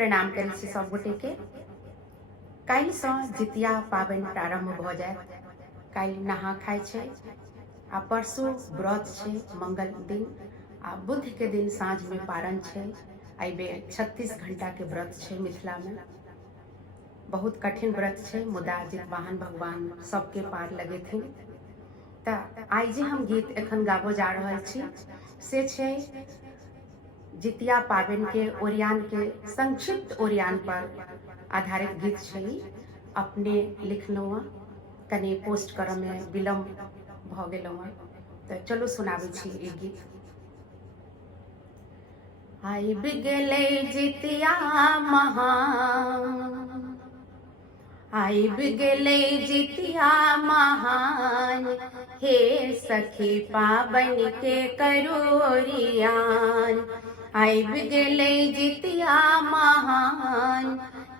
प्रणाम करै छी सब गोटे के। काल्हि सँ जितिया पाबनि प्रारंभ भऽ जायत। काल्हि नहा खाय छै आ परसू व्रत छै, मंगल दिन आ बुध के दिन साँझ में पारण छै। एहि बेर 36 घंटा के व्रत छै मिथिला में। बहुत कठिन व्रत छै, मुदा जितवाहन भगवान सबके पार लगेथिन। तऽ आइ जे हम गीत एखन गाबो जा रहल छी से छै जितिया पाबनि के ओरियान के संक्षिप्त ओरियान पर आधारित गीत छै। अपने लिखलहुँ हँ, कने पोस्ट करऽ में विलम्ब भऽ गेलहुँ हँ, तऽ चलू सुनाबै छी ई गीत। आइब गेलै जितिया महान, आइब गेलै जितिया महान, हे सखी पाबनि के करू ओरियान। आइब गेलै जितिया महान,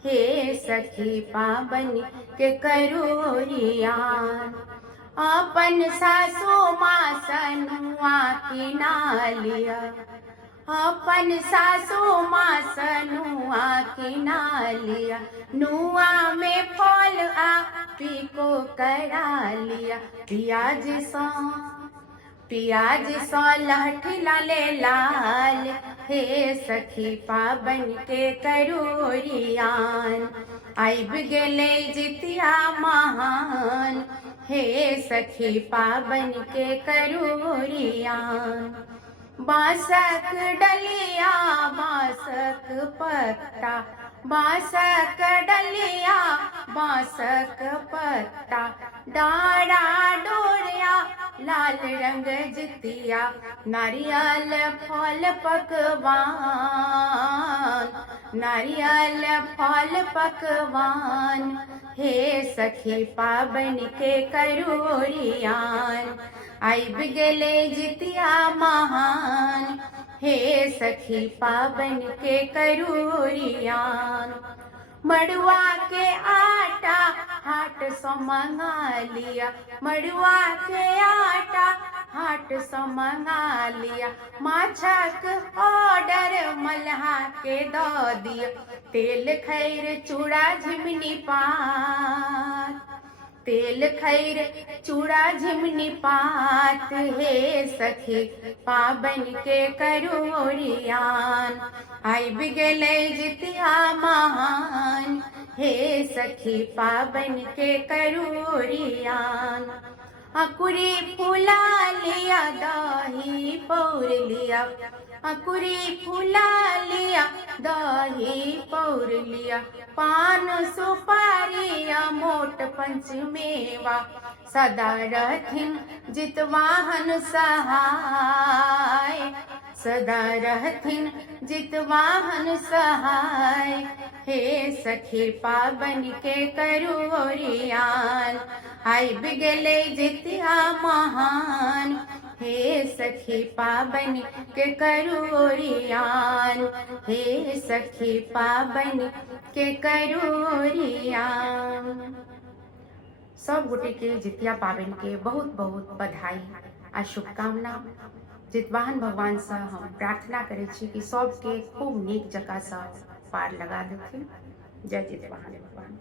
हे सखी पाबनि के करू ओरियान। अपन सासु माँ सनुआ किना लिया, अपन सासु माँ सनुआ किना लिया। नुआ में फल आ पीको करा लिया। पियाज सँ लहठी लाले लाल, हे सखी पाबनि के करू ओरियान। आइब गेलै जितिया महान, हे सखी पाबनि के करू ओरियान। बाँसक डलिया बाँसक पत्ता, बाँसक डलिया बाँसक पत्ता, डारा डोरिया लाल रंग जितिया। नारियल फल पकवान, नारियल फल पकवान, हे सखी पाबनि के करू ओरियान। आइब गेलै जितिया महान, हे सखी पाबनि के करू ओरियान। मड़ुआ के आटा हाट सँ मंगा लिया, मड़ुआ के आटा हाट सँ मंगा लिया। माछक ऑर्डर मल्हा के दऽ दिया, तेल खैर चूड़ा झिमनी पात, तेल खैर चूड़ा झिमनी पात, हे सखी पाबनि के करू ओरियान। आइब गेलै जितिया महान, हे सखी पाबनि के करू ओरियान। अकुरी फुला लिया दही पौर लिया, अकुरी फुला लिया दही पौर लिया। पान सुपारी मोट पंचमेवा, सदा रहथिन जितवाहन सहाय, सदा रहथिन जितवाहन सहाय, हे सखी पाबनि के करू ओरियान। आइब गेलै जितिया महान, हे सखी पाबनि के करू ओरियान, हे सखी पाबनि के करू ओरियान। सब गोटे के जितिया पाबनि के बहुत बहुत बधाई आ शुभकामना। जितवाहन भगवान से हम प्रार्थना करै छी कि सबके खूब नीक जकाँ से पार लगा देथिन। जय जितवाहन भगवान।